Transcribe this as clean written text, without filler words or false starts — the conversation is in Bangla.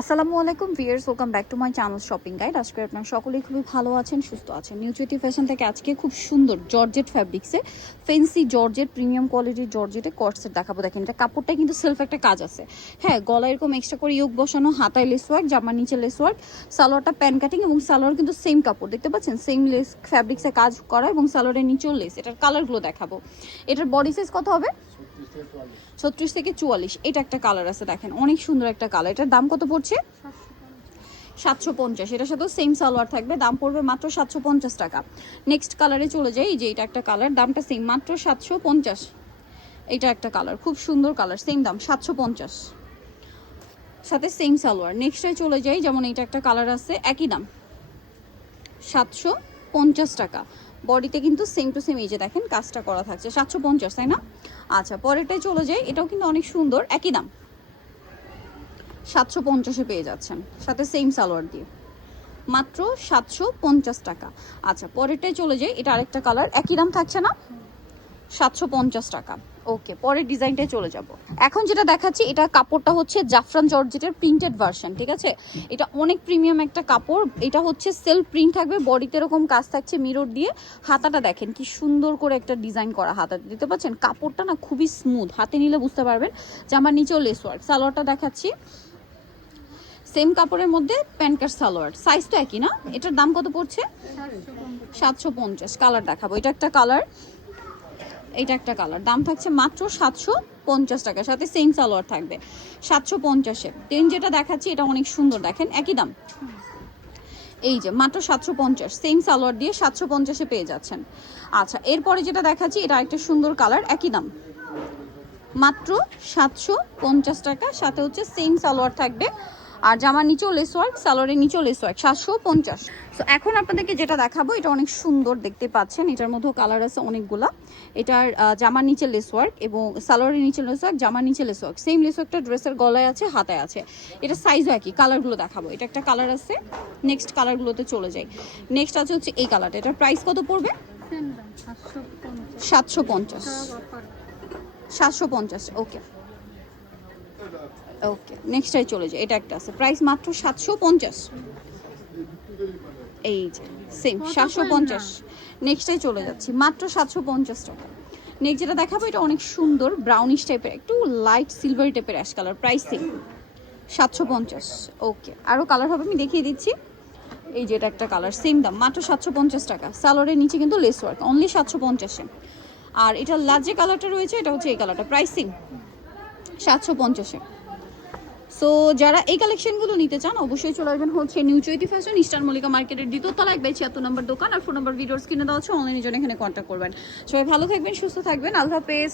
আসসালামু আলাইকুম viewers, welcome back to my channel shopping guide. আজকে আপনারা সকলেই খুবই ভালো আছেন, সুস্থ আছেন। নিউ চৈতি ফ্যাশন থেকে আজকে খুব সুন্দর জর্জেট ফ্যাব্রিক্সে ফেন্সি জর্জেট প্রিমিয়াম কোয়ালিটির জর্জেটে কটসেট দেখাবো। দেখেন এটা কাপড়টা কিন্তু সেলফ একটা কাজ আছে। হ্যাঁ, গলায় এরকম এক্সট্রা করে ইয়োগ বসানো, হাতায় লেস ওয়ার্ক, জামার নিচে লেস ওয়ার্ক, সালোয়ারটা প্যান কাটিং এবং সালোয়ার কিন্তু সেম কাপড় দেখতে পাচ্ছেন, সেম লেস ফ্যাব্রিক্সে কাজ করা এবং সালোয়ারের নিচেও লেস। এটার কালারগুলো দেখাবো। এটার বডি সাইজ কত হবে? 36 থেকে 44। এটা একটা কালার আছে, দেখেন অনেক সুন্দর একটা কালার। এটার দাম কত পড়ছে? 750। এটার সাথেও সেম সালোয়ার থাকবে, দাম পড়বে মাত্র 750 টাকা। নেক্সট কালারে চলে যাই। এই যে এটা একটা কালার, দামটা সেম, মাত্র 750। এটা একটা কালার, খুব সুন্দর কালার, সেম দাম 750, সাথে সেম সালোয়ার। নেক্সটে চলে যাই, যেমন এটা একটা কালার আছে, একই দাম 750 টাকা। বডিতে কিন্তু সেম টু সেম এই যে দেখেন কাজটা করা থাকছে, 750, তাই না? আচ্ছা, পরেরটাই চলে যাই। এটাও কিন্তু অনেক সুন্দর, একই দাম 750-এ পেয়ে যাচ্ছেন, সাথে সেম সালোয়ার দিয়ে, মাত্র 750 টাকা। আচ্ছা, পরেরটাই চলে যাই। এটা আরেকটা কালার, একই দাম থাকছে না? 750 টাকা। ওকে, পরের ডিজাইনটায় চলে যাব। এখন যেটা দেখাচ্ছি, এটা কাপড়টা হচ্ছে জাফরান জর্জেটের প্রিন্টেড ভার্সন, ঠিক আছে? এটা অনেক প্রিমিয়াম একটা কাপড়। এটা হচ্ছে সেলফ প্রিন্ট থাকবে, বডিতে এরকম কাজ থাকছে মিরর দিয়ে। হাতাটা দেখেন কি সুন্দর করে একটা ডিজাইন করা হাতা, দিতে পাচ্ছেন? কাপড়টা না খুবই স্মুথ, হাতে নিলে বুঝতে পারবেন। জামার নিচেও লেস ওয়ার্ক। সালোয়ারটা দেখাচ্ছি, সেম কাপড়ের মধ্যে প্যান্টকাট সালোয়ার, সাইজ তো একই না? এটার দাম কত পড়ছে? 750। কালার দেখাবো। এটা একটা কালার, এটা একটা কালার, দাম থাকছে মাত্র 750 টাকা, সাথে সেম সালোয়ার থাকবে 750-এ। দেন যেটা দেখাচ্ছি এটা অনেক সুন্দর, দেখেন একই দাম, এই যে মাত্র 750, সেম সালোয়ার দিয়ে 750-এ পেয়ে যাচ্ছেন। আচ্ছা, এরপরে যেটা দেখাচ্ছি এটা একটা সুন্দর কালার, একই দাম মাত্র 750 টাকা, সাথে হচ্ছে সেম সালোয়ার থাকবে। আর জামার নিচেও লেস ওয়ার্ক, সালোয়ারের নিচেও লেস ওয়ার্ক, 750। সো এখন আপনাদেরকে যেটা দেখাবো এটা অনেক সুন্দর, দেখতে পাচ্ছেন এটার মধ্যেও কালার আছে অনেকগুলা। এটার জামার নিচে লেস ওয়ার্ক এবং সালোয়ারের নিচে লেস ওয়ার্ক, জামার নিচে লেস ওয়ার্ক, সেম লেস ওয়ার্কটা ড্রেসের গলায় আছে, হাতায় আছে। এটা সাইজও একই। কালারগুলো দেখাবো। এটা একটা কালার আছে, নেক্সট কালারগুলোতে চলে যাই। নেক্সট আছে হচ্ছে এই কালারটা। এটার প্রাইস কত পড়বে? 750। 750, ওকে ওকে। নেক্সটটাই চলে যায়। এটা একটা আছে, প্রাইস মাত্র 750, এই যে সেম 750। নেক্সটটাই চলে যাচ্ছি, মাত্র 750 টাকা। নেক্সট যেটা দেখাবো এটা অনেক সুন্দর ব্রাউনিশ টাইপের, একটু লাইট সিলভারি টাইপের অ্যাশ কালার, প্রাইস সেম 750। ওকে, আরও কালার হবে, আমি দেখিয়ে দিচ্ছি। এই যে এটা একটা কালার, সেম দাম, মাত্র 750 টাকা। সালোয়ারের নিচে কিন্তু লেস ওয়ার্ক, অনলি 750-এ। আর এটা লাস্ট যে কালারটা রয়েছে এটা হচ্ছে এই কালারটা, প্রাইস সেম 750-এ। সো যারা এই কালেকশনগুলো নিতে চান অবশ্যই চলে আসবেন হচ্ছে নিউ চৈতি ফ্যাশন, ইস্টার্ন মল্লিকা মার্কেটের দ্বিতীয়তলা, 1/76 নম্বর দোকান। আর ফোন নাম্বার ভিডিওস কিনে দেওয়া হচ্ছে, অনলাইনে জন্য এখানে কন্ট্যাক্ট করবেন। সবাই ভালো থাকবেন, সুস্থ থাকবেন, আল্লাহ হাফেজ।